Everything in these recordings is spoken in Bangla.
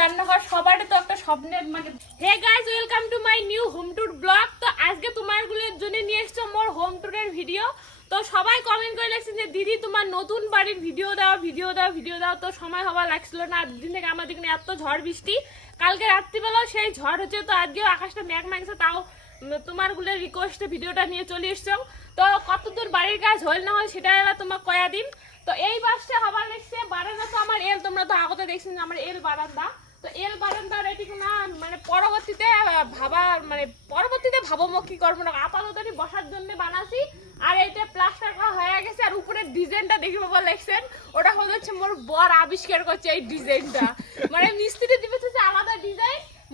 রান্নাঘর সবারই তো একটা স্বপ্নের মানে hey guys welcome to my new home tour blog তো আজকে তোমারগুলোর জন্য নিয়ে এসছো মোর হোম ট্যুরের ভিডিও তো সবাই কমেন্ট করে লাগছেন যে, দিদি, তোমার নতুন বাড়ির ভিডিও দাও ভিডিও দাও ভিডিও দাও। তো সময় হওয়া লাগছিল না। আর দিন থেকে আমাদের এখানে এত ঝড় বৃষ্টি। কালকে রাত্রিবেলাও সেই ঝড় হচ্ছে। তো আজকেও আকাশটা ম্যাগ ম্যাগছে তাও তোমারগুলো রিকোয়েস্টে ভিডিওটা নিয়ে চলে এসছো তো কতদূর বাড়ির কাজ হল না হল সেটা এলা তোমার কয়া দিন। তো এই বাসটা হবার দেখছে বারান্দা তো আমার এল তোমরা তো আগতে দেখছেন যে আমার এল বারান্দা। তো কারণ বারান্দার এটি না মানে পরবর্তীতে ভাবার ভাবা মানে পরবর্তীতে ভাবমো কি করব না, আপাতত বসার জন্য বানাছি। আর এটা প্লাস্টার করা হয়ে গেছে, আর উপরের ডিজাইনটা দেখি বাবা লেখছেন ওটা হচ্ছে মোর বর আবিষ্কার করছে এই ডিজাইনটা মানে মিস্ত্রি দিবে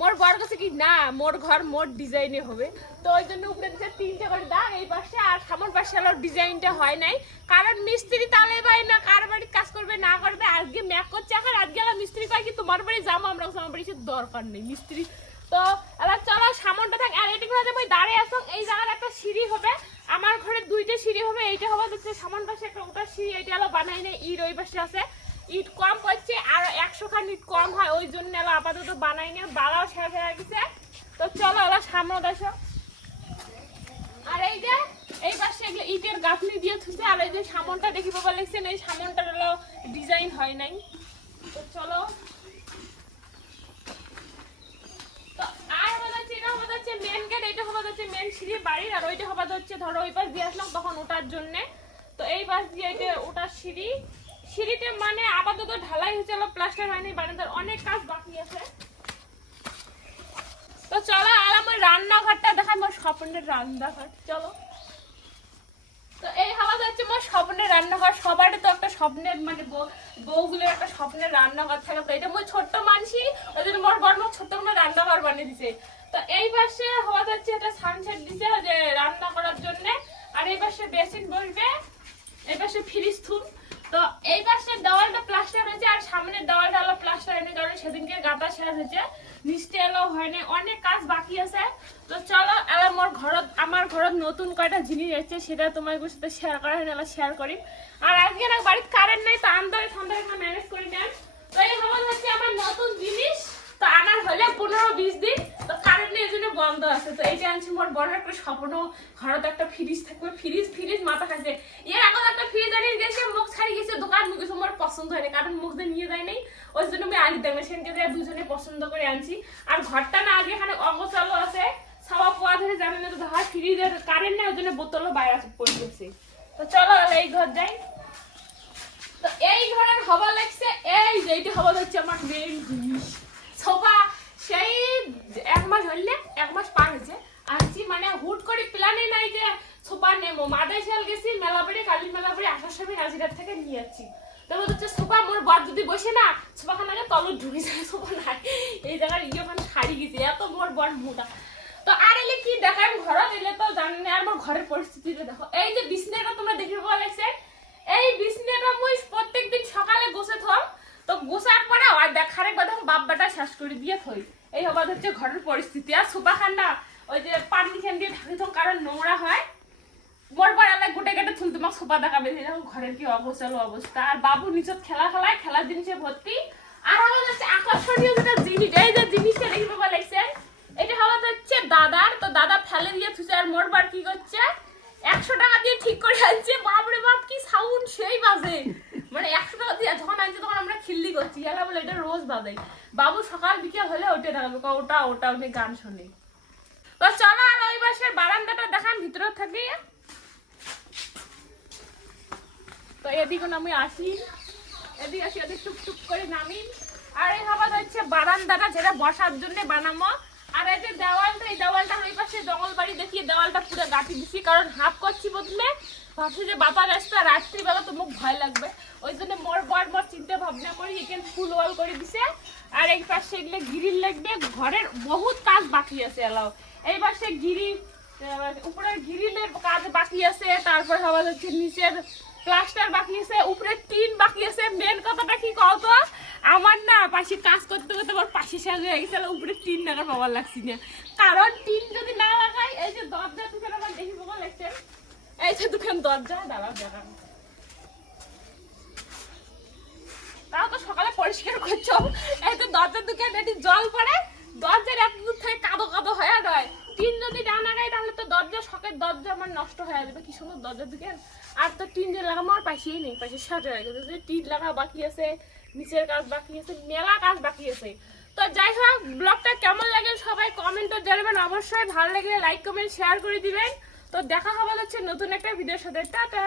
মোর বর কাছে কি, না, মোর ঘর মোর ডিজাইনে হবে। তো ওই জন্য উপরে দিচ্ছে তিনটে করে দাগ এই পাশে আর সামন পাশে হলো ডিজাইনটা হয় নাই। কারণ মিস্ত্রি তালে ভাই না, কার বাড়ি কাজ করবে, না করবে, আজকে ম্যাক করছে এখন, আজকে আমার মিস্ত্রি কয় কি, তোমার বাড়ি যাব আমরা। আমার বাড়ি দরকার নেই মিস্ত্রি। তো এবার চলো সামনটা থাক, আর এটি করে ওই দাঁড়িয়ে আসো এই জায়গার একটা সিঁড়ি হবে। আমার ঘরে দুইটা সিঁড়ি হবে, এইটা হবে হচ্ছে সামন পাশে একটা ওটা সিঁড়ি, এইটা হলো বানাই নেই, ইট ওই পাশে আছে। ইট কম করছে আর একশো খান ইট কম হয়, ওই জন্য এলো আপাতত বানাই নিয়ে বাড়াও শেষ হয়ে গেছে। তো চলো ওরা সামনে দেখো। আর এই যে, এই পাশে এগুলো ইটের গাঁথনি দিয়ে থুছে আর এই যে সামনটা দেখি বাবা লিখছেন, এই সামনটার হলো ডিজাইন হয় নাই। তো চলো। হচ্ছে হচ্ছে মেন গেট হবে হচ্ছে মেন সিঁড়ি বাড়ির, আর ওইটা হবে হচ্ছে ধরো ওই পাশ দিয়ে আসলাম তখন ওটার জন্যে। তো এই পাশ দিয়ে ওটার সিঁড়ি সিঁড়িতে মানে আপাতত ঢালাই হচ্ছে প্লাস্টার হয়নি, বারান্দার অনেক কাজ বাকি আছে। তো চলো, আর আমার রান্নাঘরটা দেখাই, আমার স্বপ্নের রান্নাঘর। চলো। তো এই হাওয়া হচ্ছে আমার স্বপ্নের রান্নাঘর। সবারই তো একটা স্বপ্নের মানে বউ- বউগুলোর একটা স্বপ্নের রান্নাঘর থাকে। তো এটা মোর ছোট্ট মানসি, ওই জন্য মোর বড় মোর ছোট্ট কোনো রান্নাঘর বানিয়ে দিছে। তো এই পাশে হওয়া যাচ্ছে একটা সানসেট দিছে, যে রান্না করার জন্য। আর এই পাশে বেসিন বসবে, এই পাশে ফ্রিজ থুন তো এই পাশের দেওয়ালটা প্লাস্টার হয়েছে আর সামনের দেওয়ালটা হলো প্লাস্টার হয়নি কারণ সেদিনকে গাতা শেষ হয়েছে। মিষ্টি এলো, হয়নি। অনেক কাজ বাকি আছে। তো চলো, এলা মোর ঘরত, আমার ঘরত নতুন কয়টা জিনিস এসেছে, সেটা তোমার সাথে শেয়ার করা হয় না শেয়ার করি। আর আজকে না বাড়িতে কারেন্ট নাই, তো আন্দারে ঠান্ডায় ম্যানেজ করি নেন তো এই হচ্ছে আমার নতুন জিনিস, তো আনার হলে পনেরো বিশ দিন। এই বন্ধ আছে। তো এইটা আনছি মোর বড় একটা স্বপ্ন, ঘরত একটা ফ্রিজ থাকবে। ফ্রিজ ফ্রিজ মাথা খাচ্ছে এর আগে একটা ফ্রিজ আনিয়ে গেছে মুখ ছাড়ি গেছে, দোকান মুখ গেছে, মোর পছন্দ হয়নি কারণ মুখ দিয়ে নিয়ে যায় নাই, ওই জন্য আমি আনি দেবো সেখানকে যে দুজনে পছন্দ করে আনছি। আর ঘরটা না আগে এখানে অগোছালো আছে সাবা পোয়া ধরে জানে না তো হয়, ফ্রিজের কারেন্ট নেই, ওই জন্য বোতলও বাইরে পড়ে গেছে। তো চলো এই ঘর যাই। তো এই ঘরের হবা লাগছে, এই যে এইটা হবা হচ্ছে আমার মেইন জিনিস। সোফা, সেই এক মাস হইলে এক মাস পার হয়েছে আনছি মানে হুট প্ল্যানে নাই যে সোফা নেব মাদাই শাল গেছি মেলাবাড়ি কালী মেলাবাড়ি আসার সময় নাজিরার থেকে নিয়ে যাচ্ছি। হচ্ছে মোর যদি বসে না ঢুকে যায় নাই। এই জায়গার ইয়ে ওখানে হারিয়ে গেছে, এত মোর মোটা। তো আর এলে কি ঘরত এলে তো জানি না, আর মোর ঘরের দেখো। এই যে বিছনাটা তোমরা দেখে পাওয়া এই বিছনাটা মুই প্রত্যেকদিন সকালে গোছে থম। তো গোসার পরে আর দেখার একবার তখন বাব্বাটা শেষ করে দিয়ে থই। এই হবার হচ্ছে ঘরের পরিস্থিতি। আর সোফা খান্না ওই যে পানি খান দিয়ে ঢাকি থম কারণ নোংরা হয়। মোর পর এলাকা গোটে গেটে থুল তোমার সোফা দেখাবে দেখো ঘরের কি অবস্থা অবস্থা। আর বাবু নিচত খেলা খেলায় খেলার জিনিসে ভর্তি। আর আমার হচ্ছে আকর্ষণীয় যেটা জিনিস, এই যে জিনিসটা দেখি বাবা লাগছে, এটা হলো হচ্ছে দাদার, তো দাদা ফেলে দিয়ে থুছে আর মোর বার কি করছে? একশো টাকা দিয়ে ঠিক করে আনছে। বাপরে বাপ, কি সাউন্ড সেই বাজে। মানে একশো টাকা দিয়ে যখন আনছে তখন আমরা খিল্লি করছি। এলা বলে এটা রোজ বাজে। বাবু সকাল বিকেল হলে ওটা দেখাবে ওটা ওটা, উনি গান শুনে। তো চলো আর ওই বাসের বারান্দাটা দেখান ভিতরে থাকি তো এদিকে আমি আসি। এদিকে আসি, এদিকে টুক টুক করে নামি। আর এই হবার হচ্ছে বারান্দাটা যেটা বসার জন্য বানামো। আর এই যে দেওয়ালটা, এই দেওয়ালটা ওই পাশে জঙ্গল বাড়ি দেখিয়ে দেওয়ালটা পুরো গাঁটি দিছি, কারণ হাফ করছি প্রথমে। ভাবছি যে বাতার রাস্তা রাত্রিবেলা তো মুখ ভয় লাগবে। ওই জন্য মোর বর বর চিন্তা ভাবনা করি, এখানে ফুল ওয়াল করে দিছে। আর এই পাশে এগুলো গিরিল লাগবে, ঘরের বহুত কাজ বাকি আছে এলাও। এই পাশে গিরি উপরের গ্রিলের কাজ বাকি আছে, তারপর হওয়া যাচ্ছে নিচের প্লাস্টার বাকি আছে উপরে টিন বাকি আছে। মেন কথাটা কি কও কত আমার না পাশে কাজ করতে করতে আমার পাশে শেষ হয়ে গেছে উপরে টিন লাগার পাওয়ার লাগছি না। কারণ টিন যদি না লাগাই, এই যে দরজা দোকান আমার দেখি পাওয়া লাগছে এই যে দোকান, দরজা দাঁড়া দাঁড়া তাও তো সকালে পরিষ্কার করছ। এই তো দরজার দিকে একটু জল পড়ে, দরজার এত দূর থেকে কাদো কাদো হয়ে রয়। টিন যদি ডানা গাই তাহলে তো দরজা, শখের দরজা আমার নষ্ট হয়ে যাবে। কি সুন্দর দরজার দিকে। আর তো টিন যে লাগাবো আর পাশেই নেই, পাশে সাজা হয়ে গেছে। যে টিন লাগা বাকি আছে, নিচের কাজ বাকি আছে, মেলা কাজ বাকি আছে। তো যাই হোক, ব্লগটা কেমন লাগে সবাই কমেন্টে জানাবেন। অবশ্যই ভালো লাগলে লাইক কমেন্ট শেয়ার করে দিবেন। তো দেখা হবে হচ্ছে নতুন একটা ভিডিওর সাথে। টাটা!